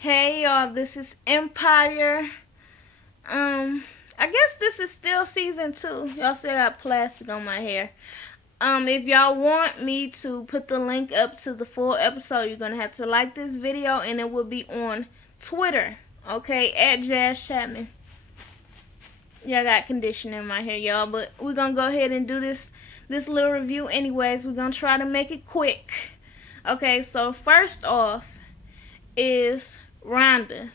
Hey y'all, this is Empire. I guess this is still season 2. Y'all still got plastic on my hair. If y'all want me to put the link up to the full episode, you're gonna have to like this video and it will be on Twitter. Okay, at Jazz Chapman. Y'all got conditioner in my hair, y'all, but we're gonna go ahead and do this little review anyways. We're gonna try to make it quick. Okay, so first off is Rhonda.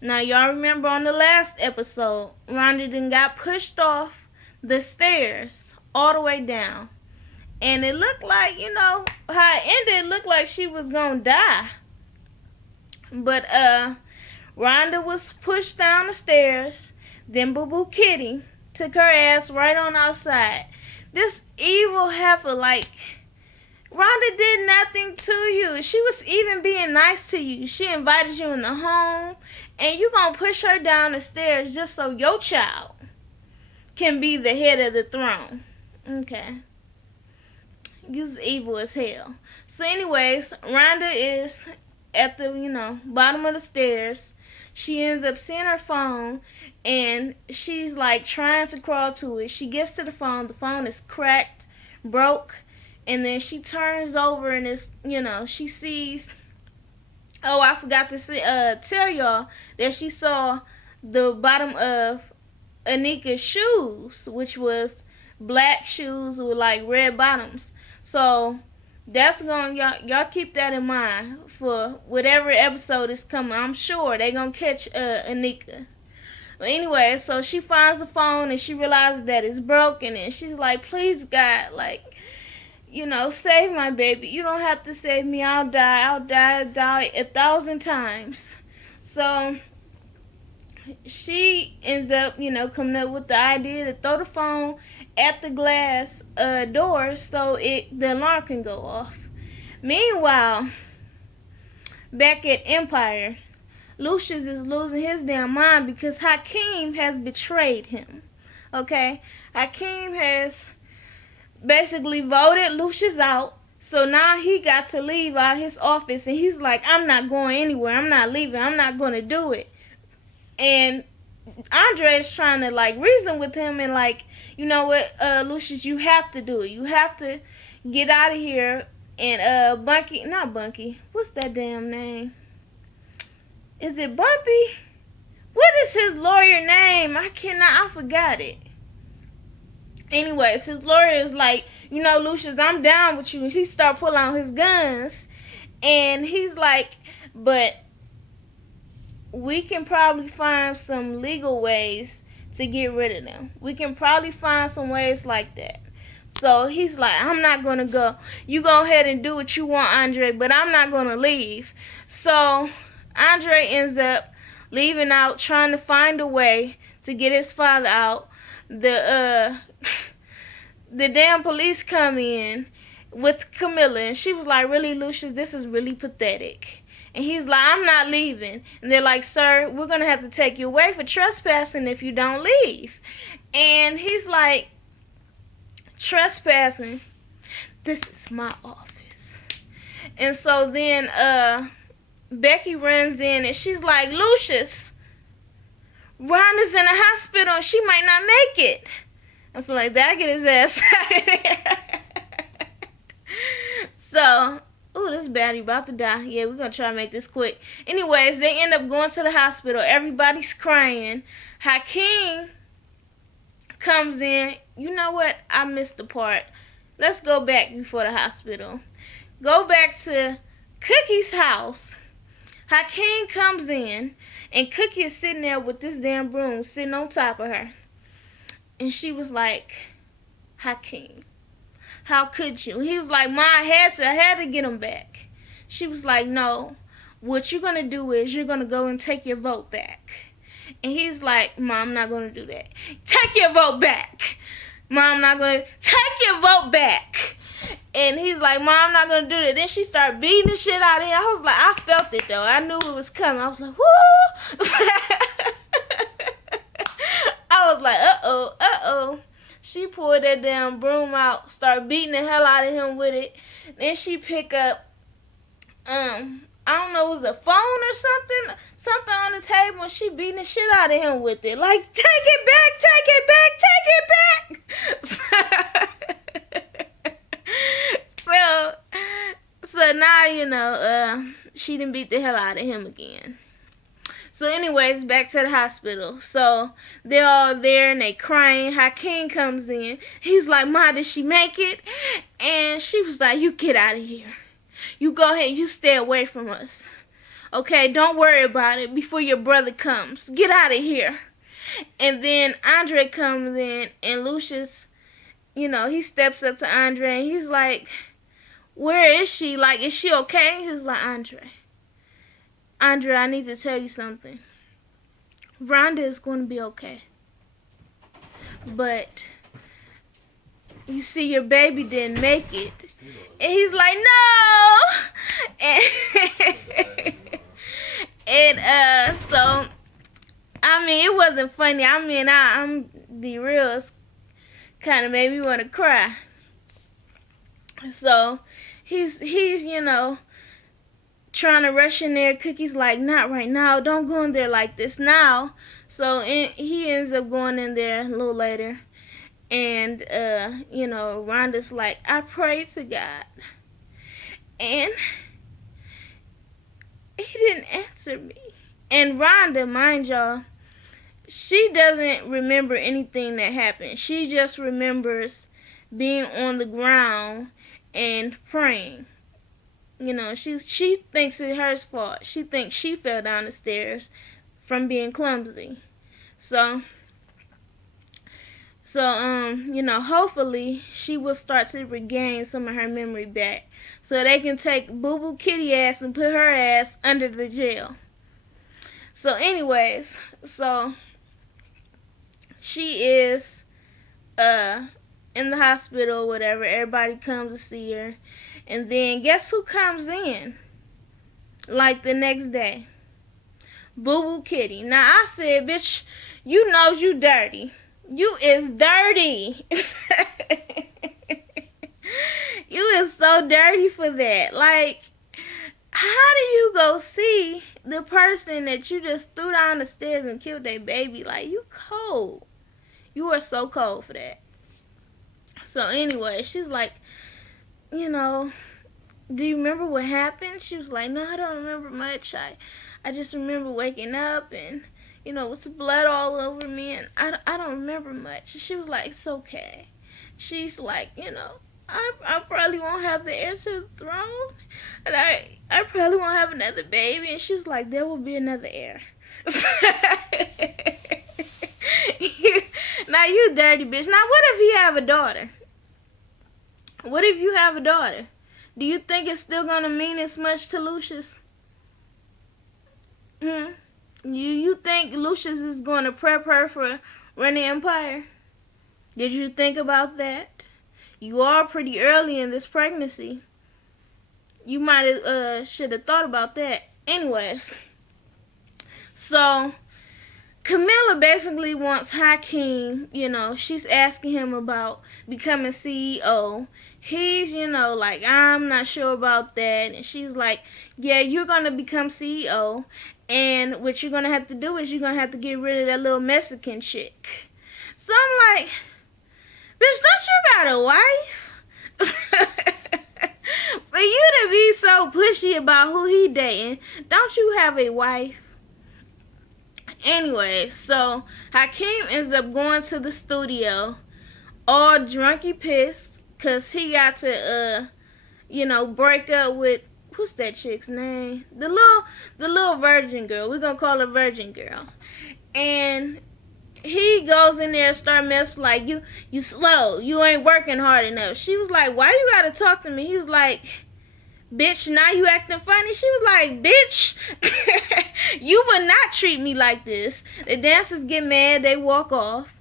Now, y'all remember on the last episode, Rhonda then got pushed off the stairs all the way down. And it looked like, how it ended, it looked like she was going to die. But Rhonda was pushed down the stairs. Then Boo Boo Kitty took her ass right on outside. This evil heifer, Rhonda did nothing to you. She was even being nice to you. She invited you in the home. And you gonna push her down the stairs just so your child can be the head of the throne. Okay. You's evil as hell. So anyways, Rhonda is at the, bottom of the stairs. She ends up seeing her phone. And she's trying to crawl to it. She gets to the phone. The phone is cracked, broke. And then she turns over and she sees... Oh, I forgot to tell y'all that she saw the bottom of Anika's shoes, which was black shoes with red bottoms. So that's y'all keep that in mind for whatever episode is coming. I'm sure they gonna catch Anika. But anyway, so she finds the phone and she realizes that it's broken and she's like, please God, save my baby. You don't have to save me. I'll die 1,000 times. So she ends up, coming up with the idea to throw the phone at the glass door so the alarm can go off. Meanwhile, back at Empire, Lucious is losing his damn mind because Hakeem has betrayed him. Okay? Hakeem has basically voted Lucious out. So now he got to leave out his office and he's like, I'm not going anywhere. I'm not leaving. I'm not going to do it. And Andre is trying to reason with him and you know what, Lucious, you have to do it. You have to get out of here. And not Bunky. What's that damn name? Is it Bumpy? What is his lawyer name? I forgot it. Anyways, his lawyer is like, Lucious, I'm down with you. He start pulling out his guns. And he's like, but we can probably find some legal ways to get rid of them. We can probably find some ways like that. So he's like, I'm not going to go. You go ahead and do what you want, Andre, but I'm not going to leave. So Andre ends up leaving out, trying to find a way to get his father out. The damn police come in with Camilla, and she was like, really, Lucious, this is really pathetic. And he's like, I'm not leaving. And they're like, sir, we're going to have to take you away for trespassing if you don't leave. And he's like, trespassing? This is my office. And so then Becky runs in, and she's like, Lucious, Rhonda's in the hospital, and she might not make it. And so that, get his ass out of there. So, this baddie about to die. Yeah, we're going to try to make this quick. Anyways, they end up going to the hospital. Everybody's crying. Hakeem comes in. You know what? I missed the part. Let's go back before the hospital. Go back to Cookie's house. Hakeem comes in, and Cookie is sitting there with this damn broom sitting on top of her. And she was like, Hakeem, how could you? He was like, Ma, I had to get him back. She was like, no, what you're going to do is you're going to go and take your vote back. And he's like, Ma, I'm not going to do that. Take your vote back. Ma, I'm not going to take your vote back. And he's like, Ma, I'm not going to do that. Then she started beating the shit out of him. I was like, I felt it though. I knew it was coming. I was like, woo. I was like, uh-oh. She pulled that damn broom out, started beating the hell out of him with it. Then she pick up I don't know, it was a phone or something on the table, and she beating the shit out of him with it. Like, take it back, take it back. So now, she done beat the hell out of him again. So anyways, back to the hospital. So they're all there and they crying. Hakeem comes in. He's like, Ma, did she make it? And she was like, you get out of here. You go ahead, you stay away from us. Okay, don't worry about it before your brother comes. Get out of here. And then Andre comes in, and Lucious, he steps up to Andre, and he's like, where is she? Like, is she okay? He's like, Andre, I need to tell you something. Rhonda is going to be okay. But, you see, your baby didn't make it. And he's like, no! And so, I mean, it wasn't funny. I mean, I'm be real, it's kind of made me want to cry. So, he's trying to rush in there. Cookie's like, not right now. Don't go in there like this now. So, he ends up going in there a little later. And, Rhonda's like, I prayed to God. And he didn't answer me. And Rhonda, mind y'all, she doesn't remember anything that happened. She just remembers being on the ground and praying. She thinks it's her fault. She thinks she fell down the stairs from being clumsy. So, hopefully she will start to regain some of her memory back, so they can take Boo Boo Kitty ass and put her ass under the jail. So, anyways, she is in the hospital or whatever. Everybody comes to see her, and then guess who comes in? Like the next day, Boo Boo Kitty. Now I said, bitch, you know you dirty. You is dirty. You is so dirty for that. Like, how do you go see the person that you just threw down the stairs and killed their baby? Like, you cold. You are so cold for that. So anyway, she's like, do you remember what happened? She was like, no, I don't remember much. I just remember waking up and, with blood all over me, and I don't remember much. She was like, it's okay. She's like, I probably won't have the heir to the throne, and I probably won't have another baby. And she was like, there will be another heir. Now you dirty bitch. Now what if he have a daughter? What if you have a daughter? Do you think it's still gonna mean as much to Lucious? You think Lucious is gonna prep her for running empire? Did you think about that? You are pretty early in this pregnancy. You might should have thought about that. Anyways, so Camilla basically wants Hakeem, she's asking him about becoming CEO. He's, like, I'm not sure about that. And she's like, yeah, you're going to become CEO. And what you're going to have to do is you're going to have to get rid of that little Mexican chick. So I'm like, bitch, don't you got a wife? For you to be so pushy about who he dating, don't you have a wife? Anyway, so Hakeem ends up going to the studio all drunky pissed because he got to, break up with, what's that chick's name? The little virgin girl. We're going to call her Virgin Girl. And he goes in there and start messing like, you slow. You ain't working hard enough. She was like, why you got to talk to me? He was like, bitch, now you acting funny? She was like, bitch, you would not treat me like this. The dancers get mad. They walk off.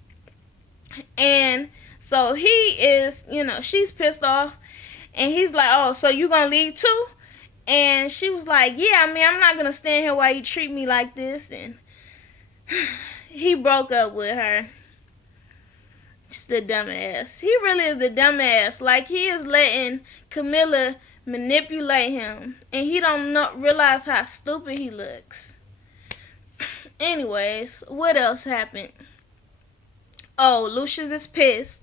And so he is, she's pissed off. And he's like, oh, so you gonna leave too? And she was like, yeah, I mean, I'm not gonna stand here while you treat me like this. And he broke up with her. Just a dumbass. He really is a dumbass. Like, he is letting Camilla manipulate him, and he don't realize how stupid he looks. Anyways, what else happened? Oh, Lucious is pissed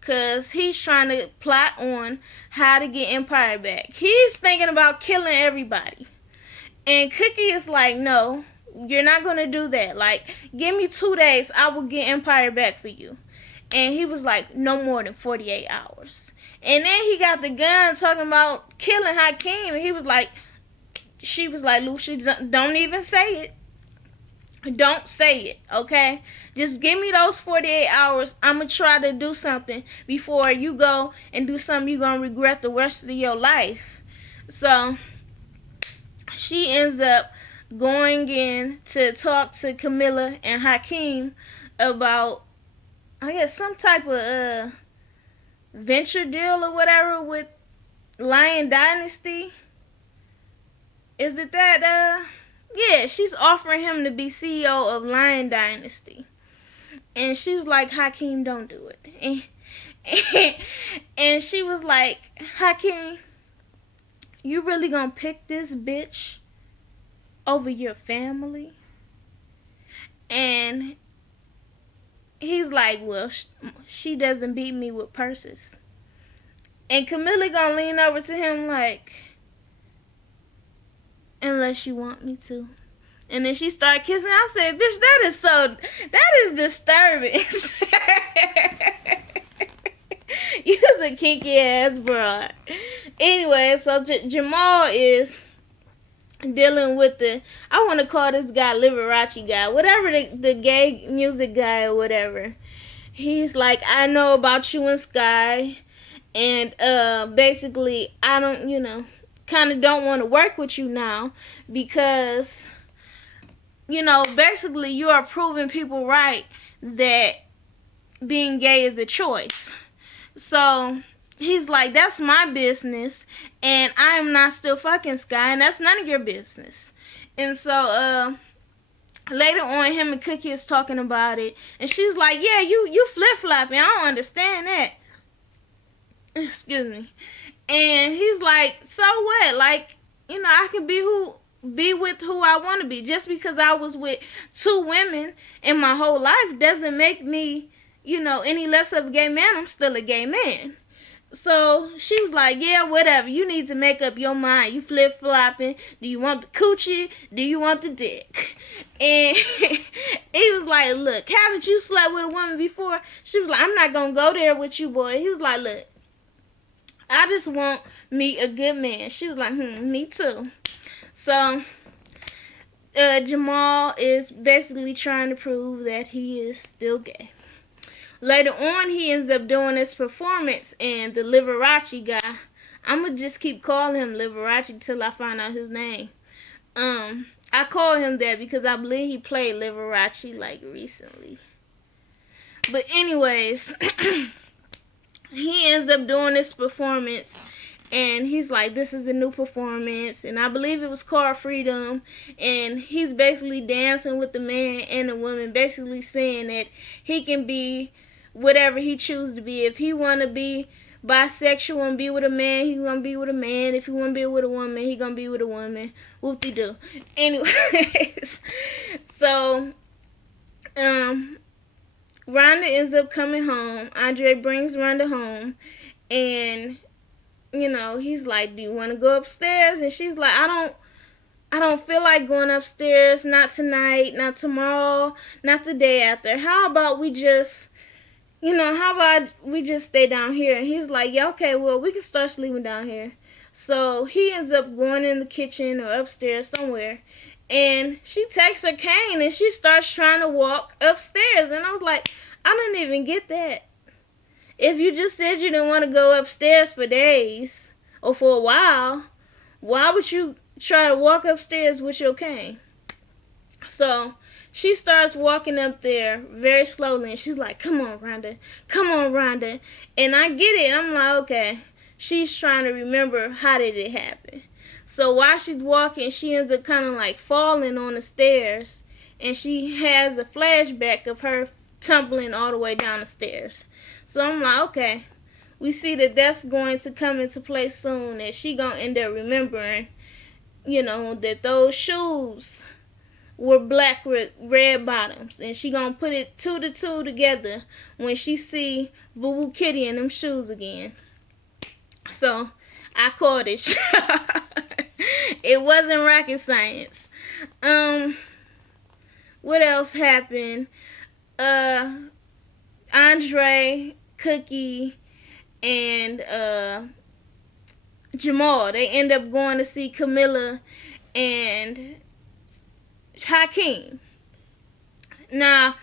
because he's trying to plot on how to get Empire back. He's thinking about killing everybody. And Cookie is like, no, you're not going to do that. Like, give me 2 days. I will get Empire back for you. And he was like, no more than 48 hours. And then he got the gun talking about killing Hakeem. And he was like, she was like, Lucious, don't even say it. Don't say it, okay? Just give me those 48 hours. I'm going to try to do something before you go and do something you're going to regret the rest of your life. So she ends up going in to talk to Camilla and Hakeem about, I guess, some type of venture deal or whatever with Lion Dynasty. Is it that, yeah, she's offering him to be CEO of Lion Dynasty. And she was like, Hakeem, don't do it. And she was like, Hakeem, you really gonna pick this bitch over your family? And he's like, well, she doesn't beat me with purses. And Camilla gonna lean over to him like, unless you want me to. And then she started kissing. I said, bitch, that is disturbing. You're a kinky ass broad. Anyway, so Jamal is dealing with I want to call this guy Liberace guy, whatever, the gay music guy or whatever. He's like, I know about you and Sky, and basically I don't, kind of don't want to work with you now because, basically you are proving people right that being gay is a choice. So he's like, that's my business, and I am not still fucking Sky, and that's none of your business. And so later on, him and Cookie is talking about it, and she's like, yeah, you flip-flopping. I don't understand that. Excuse me. And he's like, so what? Like, I can be with who I want to be. Just because I was with 2 women in my whole life doesn't make me, any less of a gay man. I'm still a gay man. So she was like, yeah, whatever. You need to make up your mind. You flip-flopping. Do you want the coochie? Do you want the dick? And he was like, look, haven't you slept with a woman before? She was like, I'm not going to go there with you, boy. He was like, look, I just want me a good man. She was like, me too. So Jamal is basically trying to prove that he is still gay. Later on, he ends up doing this performance, and the Liberace guy, I'm going to just keep calling him Liberace till I find out his name. I call him that because I believe he played Liberace, like, recently. But anyways, he ends up doing this performance, and he's like, this is the new performance, and I believe it was called Freedom, and he's basically dancing with the man and the woman, basically saying that he can be whatever he chooses to be. If he want to be bisexual and be with a man, he's going to be with a man. If he want to be with a woman, he's going to be with a woman. Whoop-de-doo. Anyways, so, Rhonda ends up coming home. Andre brings Rhonda home, and, he's like, do you want to go upstairs? And she's like, I don't feel like going upstairs. Not tonight, not tomorrow, not the day after. How about we just stay down here? And he's like, yeah, okay, well, we can start sleeping down here. So he ends up going in the kitchen or upstairs somewhere, and she takes her cane and she starts trying to walk upstairs. And I was like, I don't even get that. If you just said you didn't want to go upstairs for days or for a while, why would you try to walk upstairs with your cane? So she starts walking up there very slowly, and she's like, come on, Rhonda. Come on, Rhonda. And I get it. I'm like, okay. She's trying to remember, how did it happen? So while she's walking, she ends up kind of like falling on the stairs, and she has a flashback of her tumbling all the way down the stairs. So I'm like, okay, we see that that's going to come into play soon, that she gonna end up remembering, that those shoes were black with red bottoms, and she gonna put it two to two together when she see Boo Boo Kitty in them shoes again. So I called it. It wasn't rocket science. What else happened? Andre, Cookie, and Jamal, they end up going to see Camilla and Hakeem. Now,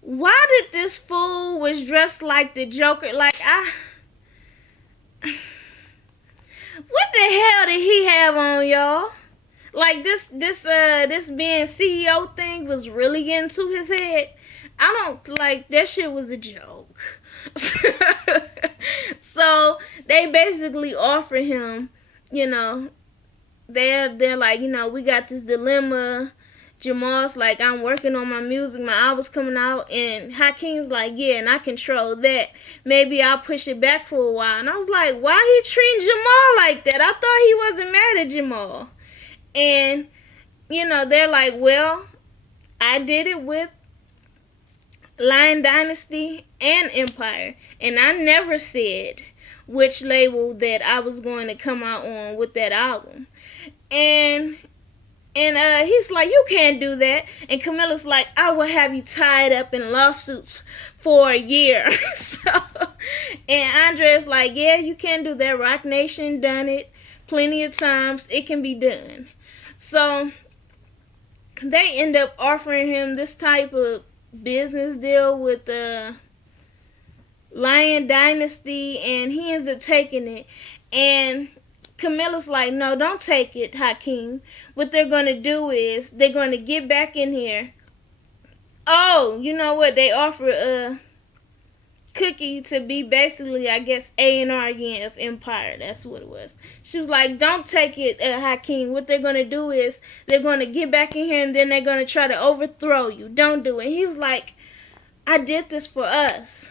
why did this fool was dressed like the Joker? Like, what the hell did he have on, y'all? Like, this being CEO thing was really getting to his head. I don't, like, that shit was a joke. So they basically offer him, they're like, we got this dilemma. Jamal's like, I'm working on my music, my album's coming out, and Hakeem's like, yeah, and I control that. Maybe I'll push it back for a while. And I was like, why he treating Jamal like that? I thought he wasn't mad at Jamal. And, they're like, well, I did it with Lion Dynasty and Empire, and I never said which label that I was going to come out on with that album. And he's like, you can't do that. And Camilla's like, I will have you tied up in lawsuits for a year. And Andre's like, yeah, you can do that. Rock Nation done it plenty of times. It can be done. So they end up offering him this type of business deal with the Lion Dynasty, and he ends up taking it. And Camilla's like, no, don't take it, Hakeem. What they're going to do is they're going to get back in here. Oh, you know what? They offer Cookie to be basically, I guess, A&R again of Empire. That's what it was. She was like, don't take it, Hakeem. What they're going to do is they're going to get back in here, and then they're going to try to overthrow you. Don't do it. And he was like, I did this for us.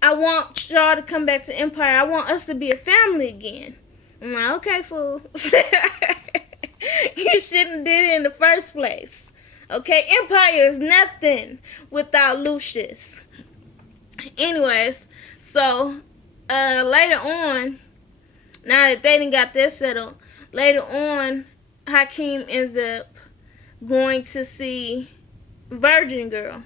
I want y'all to come back to Empire. I want us to be a family again. I'm like, okay, fool. You shouldn't have did it in the first place. Okay, Empire is nothing without Lucious. Anyways, so later on, now that they done got this settled, later on, Hakeem ends up going to see Virgin Girl.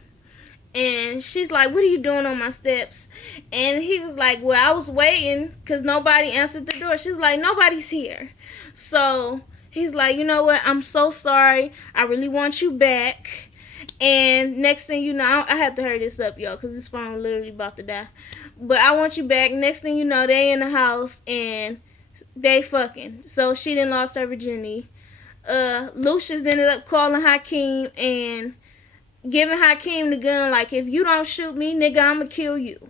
And she's like, what are you doing on my steps? And he was like, well, I was waiting because nobody answered the door. She was like, nobody's here. So he's like, you know what? I'm so sorry. I really want you back. And next thing you know, I have to hurry this up, y'all, because this phone literally about to die. But I want you back. Next thing you know, they in the house and they fucking. So she done lost her virginity. Lucious ended up calling Hakeem and giving Hakeem the gun, like, if you don't shoot me, nigga, I'ma kill you.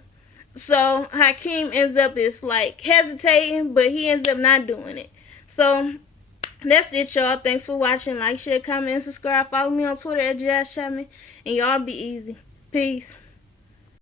So Hakeem ends up hesitating, but he ends up not doing it. So that's it, y'all. Thanks for watching. Like, share, comment, and subscribe. Follow me on Twitter at JazzChapman, and y'all be easy. Peace.